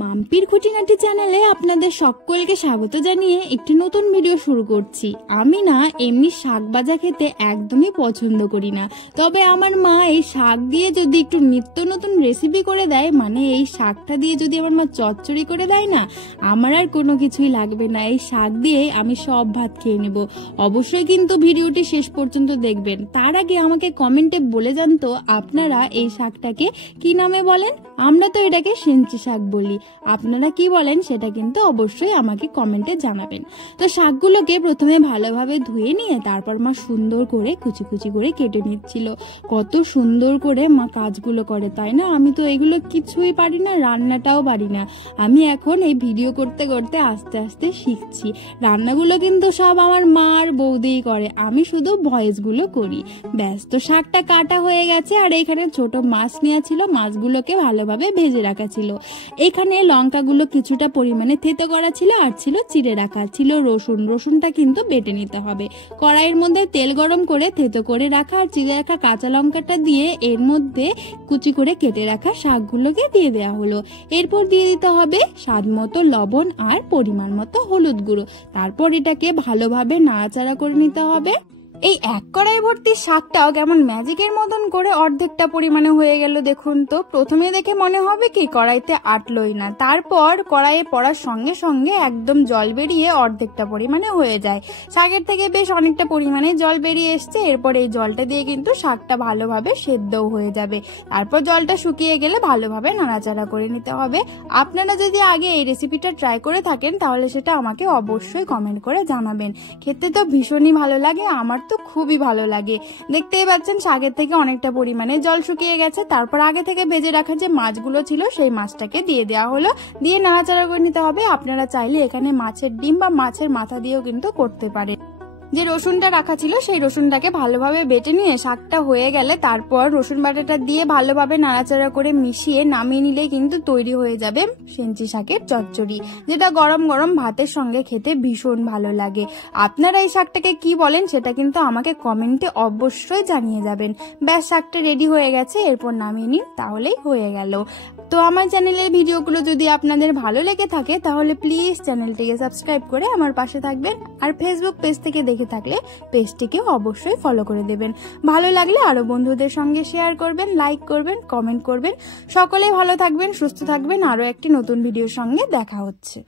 মাম্পির খুঁটিনাটি চ্যানেলে আপনাদের সকলকে স্বাগত জানিয়ে একটি নতুন ভিডিও শুরু করছি। আমি না এমনি শাক ভাজা খেতে একদমই পছন্দ করি না, তবে আমার মা এই শাক দিয়ে যদি একটু নিত্য নতুন রেসিপি করে দেয়, মানে এই শাকটা দিয়ে যদি আমার মা চচ্চড়ি করে দেয় না, আমার আর কোনো কিছুই লাগবে না। এই শাক দিয়ে আমি সব ভাত খেয়ে নেব। অবশ্যই কিন্তু ভিডিওটি শেষ পর্যন্ত দেখবেন। তার আগে আমাকে কমেন্টে বলে যান তো আপনারা এই শাকটাকে কি নামে বলেন? আমরা তো এটাকে সেঞ্চি শাক বলি, আপনারা কি বলেন সেটা কিন্তু অবশ্যই আমাকে কমেন্টে জানাবেন। তো শাকগুলোকে প্রথমে ভালোভাবে ধুয়ে নিয়ে তারপর মা সুন্দর করে কুচি কুচি করে কেটে নিচ্ছিল। কত সুন্দর করে মা কাজগুলো করে, তাই না? আমি তো এগুলো কিছুই পারি না, রান্নাটাও পারি না। আমি এখন এই ভিডিও করতে করতে আস্তে আস্তে শিখছি। রান্নাগুলো কিন্তু সব আমার মা আর বৌদিই করে, আমি শুধু ভয়েসগুলো করি। ব্যাস, তো শাকটা কাটা হয়ে গেছে। আর এখানে ছোট মাছ নেওয়া ছিল, মাছগুলোকে ভালোভাবে ভেজে রাখা ছিল। এখানে লঙ্কাগুলো কিছুটা পরিমাণে থেতো করা ছিল, আর ছিল চিড়ে রাখা ছিল রসুনটা কিন্তু বেটে নিতে হবে। কড়াইয়ের মধ্যে তেল গরম করে থেতো করে রাখা আর চিড়ে রাখা কাঁচা লঙ্কাটা দিয়ে এর মধ্যে কুচি করে কেটে রাখা শাকগুলোকে দিয়ে দেওয়া হলো। এরপর দিয়ে দিতে হবে স্বাদ মতো লবণ আর পরিমাণ মতো হলুদ গুঁড়ো। তারপর এটাকে ভালোভাবে নাড়াচাড়া করে নিতে হবে। এই এক কড়াই ভর্তি শাকটাও কেমন ম্যাজিকের মতন করে অর্ধেকটা পরিমাণে হয়ে গেল। দেখুন তো, প্রথমে দেখে মনে হবে কি কড়াইতে আটলোই না, তারপর কড়াইয়ে পড়ার সঙ্গে সঙ্গে একদম জল বেরিয়ে অর্ধেকটা পরিমাণে হয়ে যায়। শাকের থেকে বেশ অনেকটা পরিমাণে জল বেরিয়ে এসছে। এরপর এই জলটা দিয়ে কিন্তু শাকটা ভালোভাবে সেদ্ধও হয়ে যাবে। তারপর জলটা শুকিয়ে গেলে ভালোভাবে নাড়াচাড়া করে নিতে হবে। আপনারা যদি আগে এই রেসিপিটা ট্রাই করে থাকেন তাহলে সেটা আমাকে অবশ্যই কমেন্ট করে জানাবেন। খেতে তো ভীষণই ভালো লাগে, আমার তো খুবই ভালো লাগে। দেখতেই পাচ্ছেন শাকের থেকে অনেকটা পরিমাণে জল শুকিয়ে গেছে। তারপর আগে থেকে ভেজে রাখা যে মাছগুলো ছিল সেই মাছটাকে দিয়ে দেওয়া হলো, দিয়ে নাড়াচাড়া করে নিতে হবে। আপনারা চাইলে এখানে মাছের ডিম বা মাছের মাথা দিয়েও কিন্তু করতে পারেন। যে রসুনটা রাখা ছিল সেই রসুনটাকে ভালোভাবে বেটে নিয়ে শাকটা হয়ে গেলে তারপর রসুন বাটাটা দিয়ে ভালোভাবে নাড়াচাড়া করে মিশিয়ে নামিয়ে নিলেই কিন্তু তৈরি হয়ে যাবে সেঞ্চি শাকের চচ্চড়ি, যেটা গরম গরম ভাতের সঙ্গে খেতে ভীষণ ভালো লাগে। আপনারা এই শাকটাকে কি বলেন সেটা কিন্তু আমাকে কমেন্টে অবশ্যই জানিয়ে যাবেন। ব্যাস, শাকটা রেডি হয়ে গেছে, এরপর নামিয়ে নিন, তাহলেই হয়ে গেল। তো আমার চ্যানেলের ভিডিওগুলো যদি আপনাদের ভালো লেগে থাকে তাহলে প্লিজ চ্যানেলটিকে সাবস্ক্রাইব করে আমার পাশে থাকবেন। আর ফেসবুক পেজ থেকে দেখে থাকলে পেজটিকেও অবশ্যই ফলো করে দেবেন। ভালো লাগলে আরো বন্ধুদের সঙ্গে শেয়ার করবেন, লাইক করবেন, কমেন্ট করবেন। সকলে ভালো থাকবেন, সুস্থ থাকবেন। আরো একটি নতুন ভিডিওর সঙ্গে দেখা হচ্ছে।